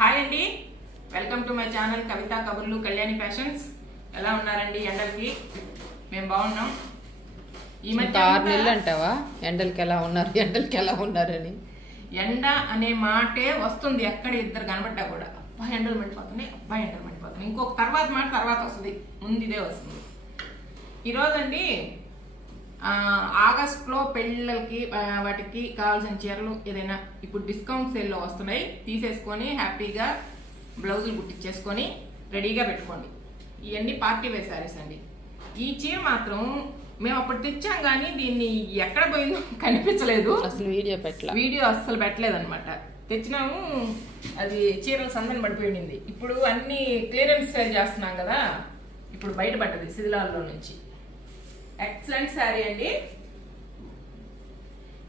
Hi అండి, welcome to my channel కవిత కబుర్లు Kalyani fashions. ఎలా ఉన్నారండి? ఎండలకి మేము బాగున్నాం. ఈ మధ్య 6 నెలలు అంటావా ఎండలకి ఎలా ఉన్నారని? ఎండ అనే మాటే వస్తుంది, ఎక్కడ ఇద్దరు కనబడ్డా కూడా అబ్బా ఎండలు మండిపోతున్నాయి, అబ్బా ఎండలు మండిపోతున్నాయి. ఇంకొక తర్వాత మాట తర్వాత వస్తుంది, ముందు ఇదే వస్తుంది. ఈరోజండి ఆగస్ట్లో పెళ్ళిళ్ళకి వాటికి కావాల్సిన చీరలు ఏదైనా ఇప్పుడు డిస్కౌంట్ సేల్లో వస్తున్నాయి, తీసేసుకొని హ్యాపీగా బ్లౌజులు కుట్టించేసుకొని రెడీగా పెట్టుకోండి. ఇవన్నీ పార్టీ వేర్ శారీస్ అండి. ఈ చీర మాత్రం మేము అప్పుడు తెచ్చాం కానీ దీన్ని ఎక్కడ పోయిందో కనిపించలేదు, అసలు వీడియో అస్సలు పెట్టలేదు అనమాట. తెచ్చినాము, అది చీరలు సందని పడిపోయింది. ఇప్పుడు అన్ని క్లియరెన్స్ సేల్ చేస్తున్నాం కదా, ఇప్పుడు బయటపడ్డది శిథిలాల్లో నుంచి. ఎక్సలెంట్ శారీ అండి.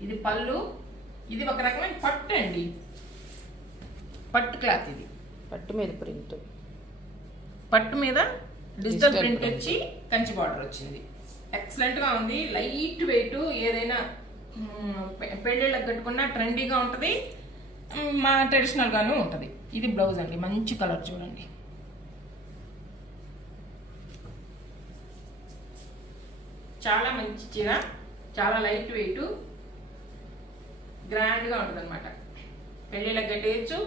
ఇది పళ్ళు, ఇది ఒక రకమైన పట్టు అండి, పట్టు క్లాత్. ఇది పట్టు మీద ప్రింట్, పట్టు మీద డిజిటల్ ప్రింట్ వచ్చి కంచి బార్డర్ వచ్చింది. ఎక్సలెంట్ గా ఉంది, లైట్ వెయిట్. ఏదైనా పెళ్ళిళ్ళకి కట్టుకున్నా ట్రెండీగా ఉంటుంది, మా ట్రెడిషనల్ గాను ఉంటుంది. ఇది బ్లౌజ్ అండి, మంచి కలర్ చూడండి. చాలా మంచి చీర, చాలా లైట్ వెయిట్, గ్రాండ్గా ఉంటుంది అనమాట. పెళ్ళిళ్ళకి కట్టేయచ్చు.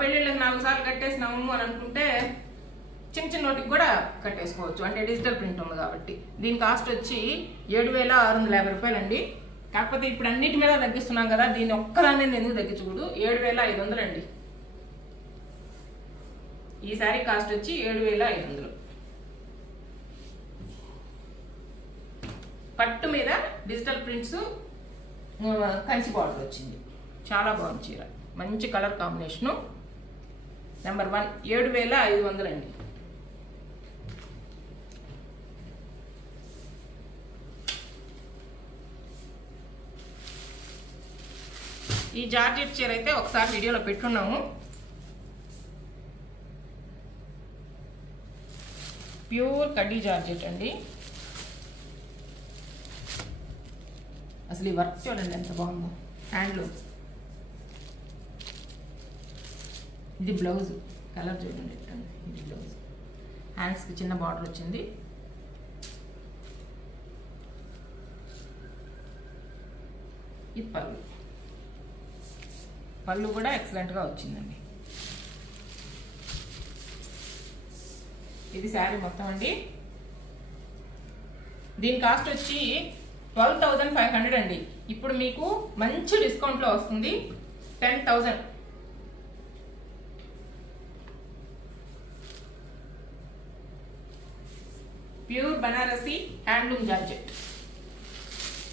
పెళ్ళిళ్ళకి 4 సార్లు కట్టేసినాము అని అనుకుంటే చిన్న చిన్న నోటికి కూడా కట్టేసుకోవచ్చు, అంటే డిజిటల్ ప్రింట్ ఉంది కాబట్టి. దీని కాస్ట్ వచ్చి 7,650 రూపాయలు అండి. కాకపోతే ఇప్పుడు అన్నిటి మీద తగ్గిస్తున్నాం కదా, దీన్ని ఒక్కదాన్ని ఎందుకు తగ్గించకూడదు. 7,500 అండి. ఈ శారీ కాస్ట్ వచ్చి 7,500. పట్టు మీద డిజిటల్ ప్రింట్స్, కంచి బార్డర్ వచ్చింది. చాలా బాగుంది చీర, మంచి కలర్ కాంబినేషను. నెంబర్ 1 7,500 అండి. ఈ జార్జెట్ చీర అయితే ఒకసారి వీడియోలో పెట్టున్నాము. ప్యూర్ కడ్డీ జార్జెట్ అండి. అసలు ఈ వర్క్ చూడండి ఎంత బాగుందో, హ్యాండ్లూమ్. ఇది బ్లౌజ్, కలర్ చూడండి. ఇది బ్లౌజ్, హ్యాండ్స్కి చిన్న బార్డర్ వచ్చింది. ఇది పళ్ళు, పళ్ళు కూడా ఎక్సలెంట్గా వచ్చిందండి. ఇది శారీ మొత్తం అండి. దీని కాస్ట్ వచ్చి 12,500 అండి. ఇప్పుడు మీకు మంచి డిస్కౌంట్లో వస్తుంది, 10,000. Pure Banarasi handloom georgette.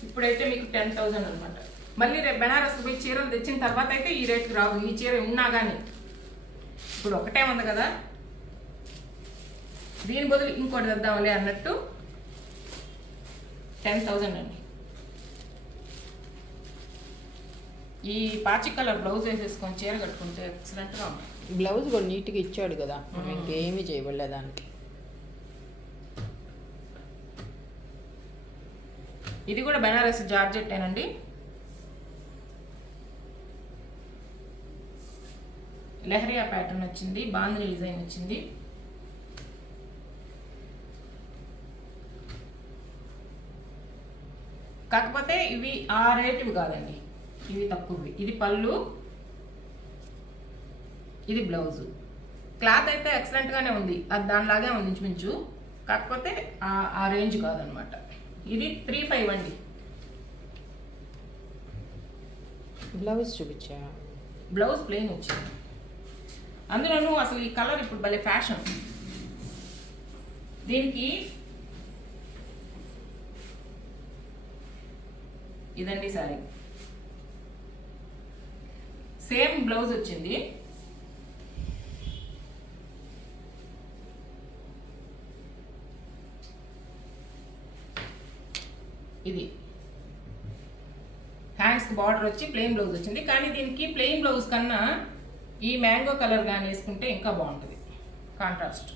ఇప్పుడైతే మీకు 10,000 అనమాట. మళ్ళీ రేపు బనారస్ పోయి చీరలు తెచ్చిన తర్వాత అయితే ఈ రేట్కి రావు, ఈ చీర ఉన్నా కానీ. ఇప్పుడు ఒకటే ఉంది కదా, దీని బదులు ఇంకోటి తెద్దామలే అన్నట్టు 10,000 అండి. ఈ పాచి కలర్ బ్లౌజ్ వేసేసుకొని చీర కట్టుకుంటే ఎక్సలెంట్గా ఉంది. బ్లౌజ్ కూడా నీట్గా ఇచ్చాడు కదా, ఇంకేమీ చేయబడలే దానికి. ఇది కూడా బనారస్ జార్జెట్ ఏనండి. లెహరియా ప్యాటర్న్ వచ్చింది, బాంద్రీ డిజైన్ వచ్చింది. కాకపోతే ఇవి ఆ రేటువి కాదండి, ఇవి తక్కువవి. ఇది పళ్ళు, ఇది బ్లౌజు. క్లాత్ అయితే ఎక్సలెంట్గానే ఉంది, అది దానిలాగే ఉంది ఇంచుమించు, కాకపోతే ఆ రేంజ్ కాదనమాట. ఇది 3,500 అండి. బ్లౌజ్ చూపించా, బ్లౌజ్ ప్లెయిన్ వచ్చింది. అందులోనూ అసలు ఈ కలర్ ఇప్పుడు భలే ఫ్యాషన్. దీనికి ఇదండి సారీ, సేమ్ బ్లౌజ్ వచ్చింది. ఇది హ్యాండ్స్ బార్డర్ వచ్చి ప్లెయిన్ బ్లౌజ్ వచ్చింది. కానీ దీనికి ప్లెయిన్ బ్లౌజ్ కన్నా ఈ మ్యాంగో కలర్ కానీ వేసుకుంటే ఇంకా బాగుంటుంది, కాంట్రాస్ట్.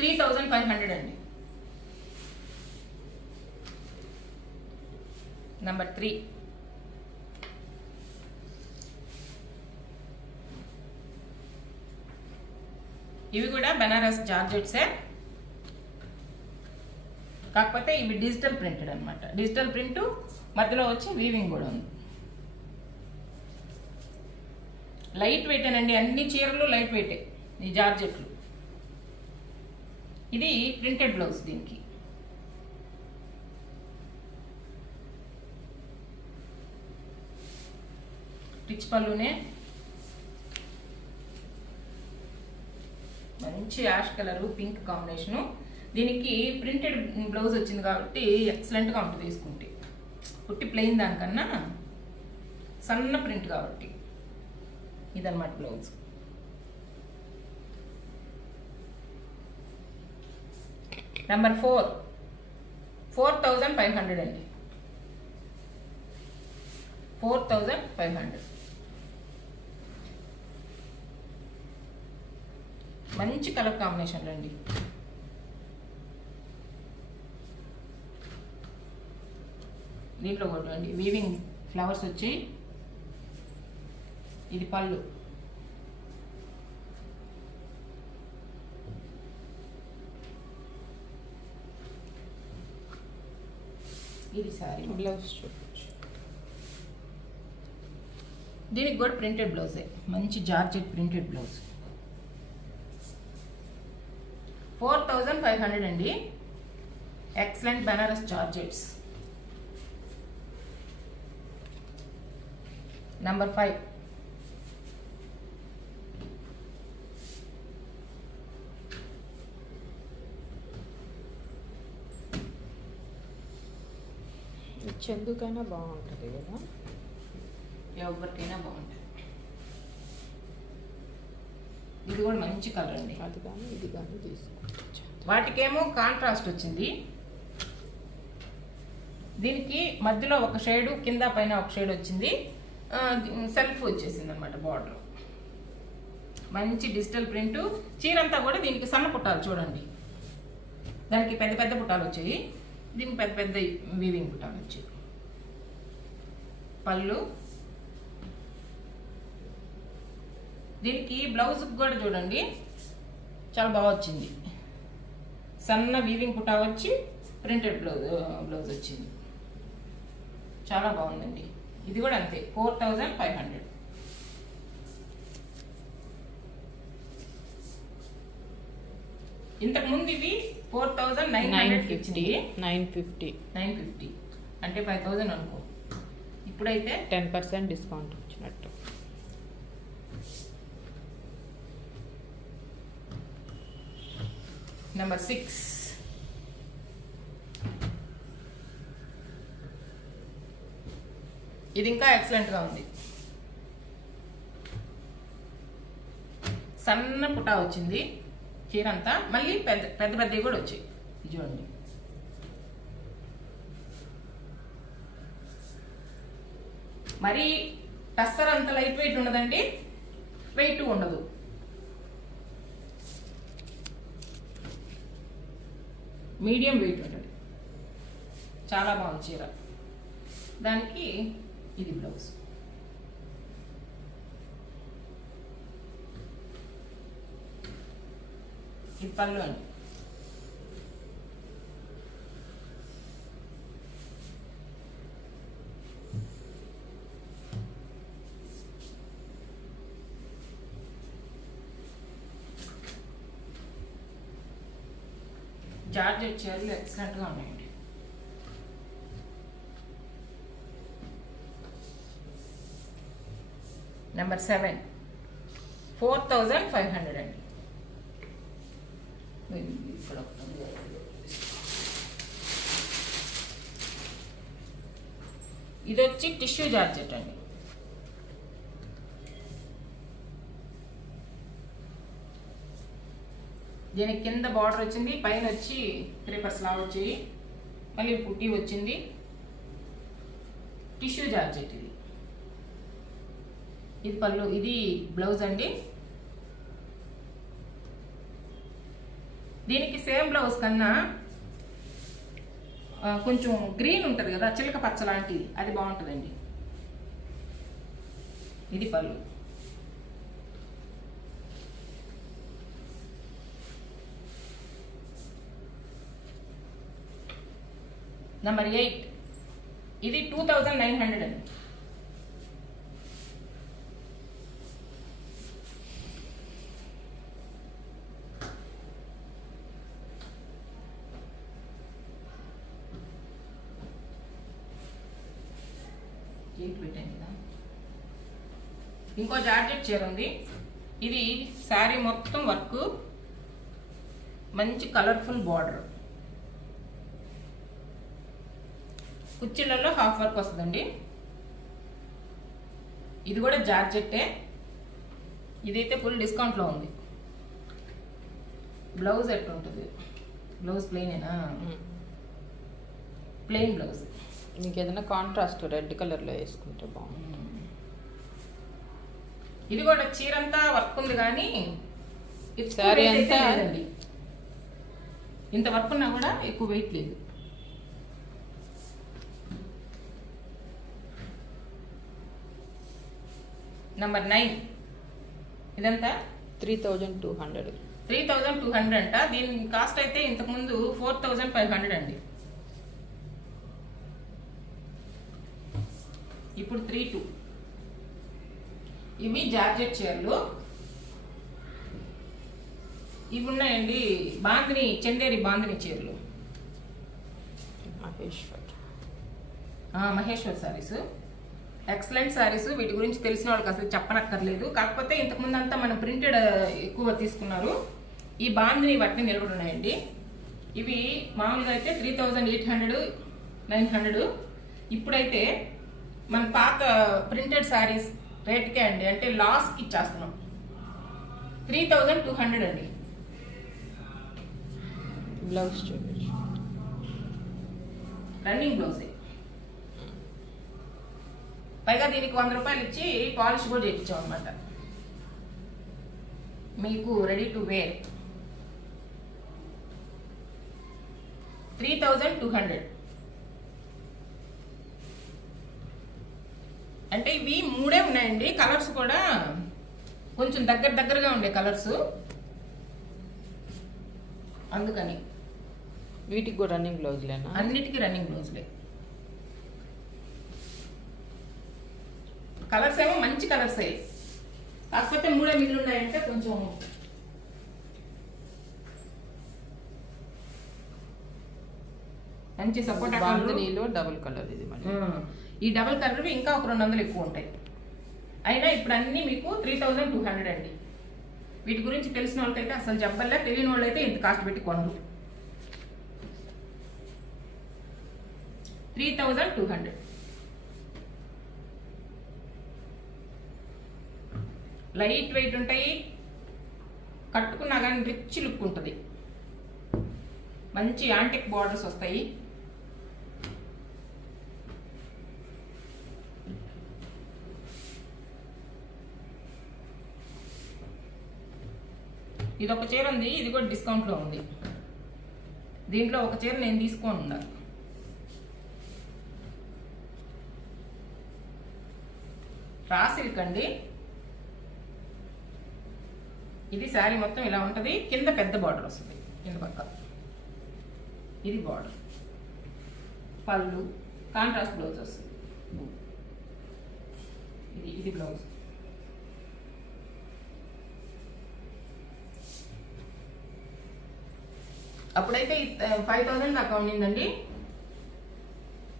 3,500 అండి. నెంబర్ 3 ఇవి కూడా బెనారస్ జార్జెట్సే, కాకపోతే ఇవి డిజిటల్ ప్రింటెడ్ అనమాట. డిజిటల్ ప్రింట్ మధ్యలో వచ్చి వీవింగ్ కూడా ఉంది. లైట్ వెయిట్ అండి, అన్ని చీరలు లైట్ వెయిటే ఈ జార్జెట్లు. ఇది ప్రింటెడ్ బ్లౌజ్, దీనికి రిచ్ పళ్ళునే, మంచి యాష్ కలర్ పింక్ కాంబినేషను. దీనికి ప్రింటెడ్ బ్లౌజ్ వచ్చింది కాబట్టి ఎక్సలెంట్గా ఉంటుంది వేసుకుంటే. పుట్టి ప్లెయిన్ దానికన్నా సన్న ప్రింట్ కాబట్టి ఇదన్నమాట బ్లౌజ్. నెంబర్ 4 4500 అండి. 4500. మంచి కలర్ కాంబినేషన్లు అండి. దీంట్లో కూడా అండి వీవింగ్ ఫ్లవర్స్ వచ్చి, ఇది పళ్ళు. ఇది సారీ బ్లౌజ్ చూడొచ్చు. దీనికి కూడా ప్రింటెడ్ బ్లౌజే, మంచి జార్జెట్ ప్రింటెడ్ బ్లౌజ్. 4500 అండి. Excellent Banaras georgettes. నెంబర్ 5 చెందుకైనా బాగుంటుంది కదా, ఎవరికైనా బాగుంటుంది. ఇది కూడా మంచి కలర్ అండి. అది కానీ ఇది కానీ తీసుకోవచ్చు. వాటికేమో కాంట్రాస్ట్ వచ్చింది, దీనికి మధ్యలో ఒక షేడు, కింద పైన ఒక షేడ్ వచ్చింది. సెల్ఫ్ వచ్చేసింది అనమాట బార్డర్. మంచి డిజిటల్ ప్రింట్. చీరంతా కూడా దీనికి సన్న పుట్టాలు చూడండి, దానికి పెద్ద పెద్ద పుట్టాలు వచ్చాయి, దీనికి పెద్ద పెద్ద వీవింగ్ పుట్టాలు వచ్చాయి. పళ్ళు. దీనికి బ్లౌజ్ కూడా చూడండి చాలా బాగా వచ్చింది. సన్న వీవింగ్ పుటా వచ్చి ప్రింటెడ్ బ్లౌజ్ వచ్చింది. చాలా బాగుందండి. ఇది కూడా అంతే 4500. ఇంతకు ముందు ఇవి 4950 అంటే 5000 అనుకో. ఇప్పుడైతే 10% డిస్కౌంట్ వచ్చినట్టు. నెంబర్ 6 ఇది ఇంకా ఎక్సలెంట్గా ఉంది. సన్న పుటా వచ్చింది చీరంతా, మళ్ళీ పెద్ద పెద్ద పెద్దవి కూడా వచ్చాయి. ఇది చూడండి. మరి టస్సర్ అంత లైట్ వెయిట్ ఉండదండి, వెయిట్ ఉండదు. మీడియం వెయిట్ ఉంటుంది. చాలా బాగుంది చీర. దానికి ఇది బ్లౌజ్. ఇది పళ్ళు అండి. జార్జెట్ చీరలు ఎక్సలెంట్గా ఉన్నాయండి. నెంబర్ 7 4500 అండి. ఇది వచ్చి టిష్యూ జార్జెట్ అండి. దీనికి కింద బార్డర్ వచ్చింది, పైన వచ్చి క్రీపర్స్ లా వచ్చాయి, మళ్ళీ పుట్టి వచ్చింది. టిష్యూ జార్జెట్ ఇది. ఇది పళ్ళు, ఇది బ్లౌజ్ అండి. దీనికి సేమ్ బ్లౌజ్ కన్నా కొంచెం గ్రీన్ ఉంటుంది కదా, చిలక పచ్చ లాంటిది, అది బాగుంటుందండి. ఇది పళ్ళు. నెంబర్ 8 ఇది 2900 అండి. ఇంకో జార్జెట్ చీర ఉంది. ఇది శారీ మొత్తం వర్క్, మంచి కలర్ఫుల్ బార్డర్, కుచ్చిళ్ళలో హాఫ్ వర్క్ వస్తుందండి. ఇది కూడా జార్జెట్టే. ఇదైతే ఫుల్ డిస్కౌంట్లో ఉంది. బ్లౌజ్ ఎట్లా ఉంటుంది? బ్లౌజ్ ప్లెయినేనా? Plain blouse. నీకు ఏదైనా కాంట్రాస్ట్ రెడ్ కలర్లో వేసుకుంటే బాగుంటుంది. ఇది కూడా చీరంతా వర్క్ ఉంది కానీ సారీ అంతా లేదండి. ఇంత వర్క్ ఉన్నా కూడా ఎక్కువ వెయిట్ లేదు. నెంబర్ 9 ఇదంతా 3200. 3200 అంట. దీని కాస్ట్ అయితే ఇంతకుముందు 4500 అండి. ఇప్పుడు 32. ఇవి జార్జెట్ చీరలు. ఇవి ఉన్నాయండి బాందిని, చందేరి బాందిని చీరలు, మహేశ్వర్ సారీస్. ఎక్సలెంట్ సారీస్. వీటి గురించి తెలిసిన వాళ్ళకి అసలు చెప్పనక్కర్లేదు. కాకపోతే ఇంతకుముందు అంతా మనం ప్రింటెడ్ ఎక్కువ తీసుకున్నారు. ఈ బాందిని వాటిని నిలబడి ఉన్నాయండి. ఇవి మామూలుగా అయితే 3800, 900. ఇప్పుడైతే మన పాత ప్రింటెడ్ సారీస్ రేట్కే అండి, అంటే లాస్కి ఇచ్చేస్తున్నాం. 3200 అండి. బ్లౌజ్ చూపించు. రన్నింగ్ బ్లౌజే. పైగా దీనికి 100 రూపాయలు ఇచ్చి పాలిష్ కూడా చేయించాం అనమాట. మీకు రెడీ టు వేర్. 3200. అంటే ఇవి 3 ఉన్నాయండి. కలర్స్ కూడా కొంచెం దగ్గరగా ఉండే కలర్స్, అందుకని. వీటికి కూడా రన్నింగ్ బ్లౌజ్లేనా? అన్నిటికీ రన్నింగ్ బ్లౌజ్లే. కలర్స్ ఏమో మంచి కలర్స్ అయ్యి, కాకపోతే 3 మిగిలి ఉన్నాయంటే కొంచెం మంచి సపోర్ట్. బాందినీలో డబుల్ కలర్ ఇది. మళ్ళీ ఈ డబుల్ కలర్ ఇంకా ఒక 200 ఎక్కువ ఉంటాయి. అయినా ఇప్పుడు అన్ని మీకు 3200 అండి. వీటి గురించి తెలిసిన వాళ్ళకైతే అసలు చెప్పలే, తెలియని వాళ్ళు అయితే ఇంత కాస్ట్ పెట్టి కొనరు. 3200. లైట్ వెయిట్ ఉంటాయి, కట్టుకున్నా కానీ రిచ్ లుక్ ఉంటుంది. మంచి యాంటిక్ బార్డర్స్ వస్తాయి. ఇది ఒక చీర ఉంది, ఇది కూడా డిస్కౌంట్లో ఉంది. దీంట్లో ఒక చీర నేను తీసుకొని ఉన్నా. రా సిల్క్ అండి. ఇది శారీ మొత్తం ఇలా ఉంటుంది. కింద పెద్ద బార్డర్ వస్తుంది కింద పక్క. ఇది బార్డర్, పళ్ళు, కాంట్రాస్ట్ బ్లౌజ్ వస్తుంది. ఇది బ్లౌజ్. అప్పుడైతే 5000 దాకా ఉండిందండి.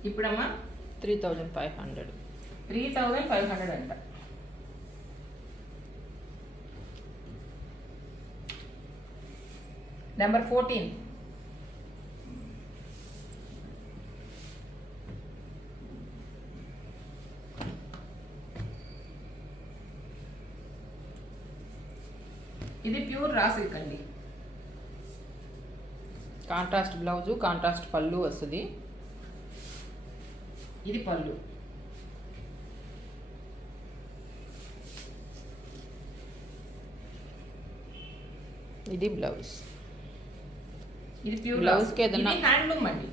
ఇప్పుడమ్మా 3500. 3500 అంట. నెంబర్ 14. ఇది ప్యూర్ రా సిల్క్ అండి. కాంట్రాస్ట్ బ్లౌజు, కాంట్రాస్ట్ పళ్ళు వస్తుంది. ఇది పళ్ళు. ఇది బ్లౌజ్. ఇది ప్యూర్ బ్లౌజ్కి ఏదన్నా హ్యాండ్లూమ్ అండి.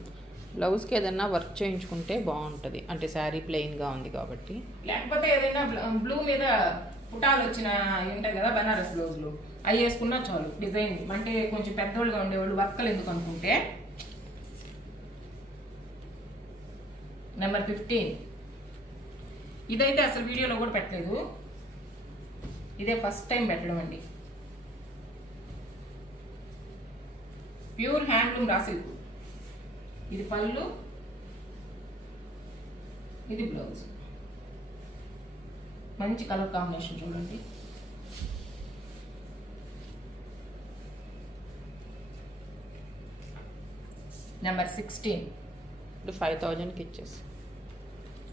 బ్లౌజ్కి ఏదన్నా వర్క్ చేయించుకుంటే బాగుంటుంది, అంటే శారీ ప్లెయిన్గా ఉంది కాబట్టి. లేకపోతే ఏదైనా బ్లూ మీద పుటాలు వచ్చిన ఉంటాయి కదా బనారస్ బ్లౌజ్లు, అవి వేసుకున్నా చాలు. డిజైన్ అంటే కొంచెం పెద్దోళ్ళుగా ఉండేవాళ్ళు వర్కలు ఎందుకు అనుకుంటే నెంబర్ 15. ఇదైతే అసలు వీడియోలో కూడా పెట్టలేదు, ఇదే ఫస్ట్ టైం పెట్టడం అండి. Pure handloom raw silk. ఇది పళ్ళు, ఇది బ్లౌజ్. మంచి కలర్ కాంబినేషన్ చూడండి. నెంబర్ 16. ఇప్పుడు 5000కి ఇచ్చేసి.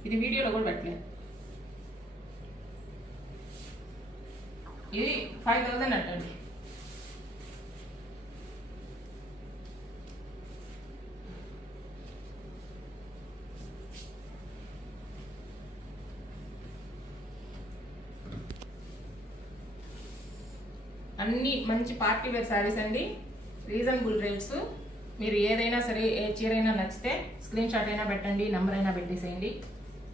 ఇది వీడియోలో కూడా పెట్టలేదు. ఇది 5000 అంటండి. అన్ని మంచి పార్టీ వేర్ శారీస్ అండి, రీజనబుల్ రేట్స్. మీరు ఏదైనా సరే, ఏ చీర అయినా నచ్చితే స్క్రీన్ షాట్ అయినా పెట్టండి, నెంబర్ అయినా పెట్టేసేయండి.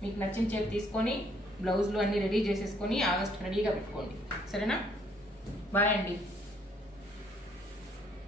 మీకు నచ్చిన చీర తీసుకొని బ్లౌజ్లు అన్నీ రెడీ చేసేసుకొని ఆగస్ట్ రెడీగా పెట్టుకోండి. సరేనా? బాయ్ అండి.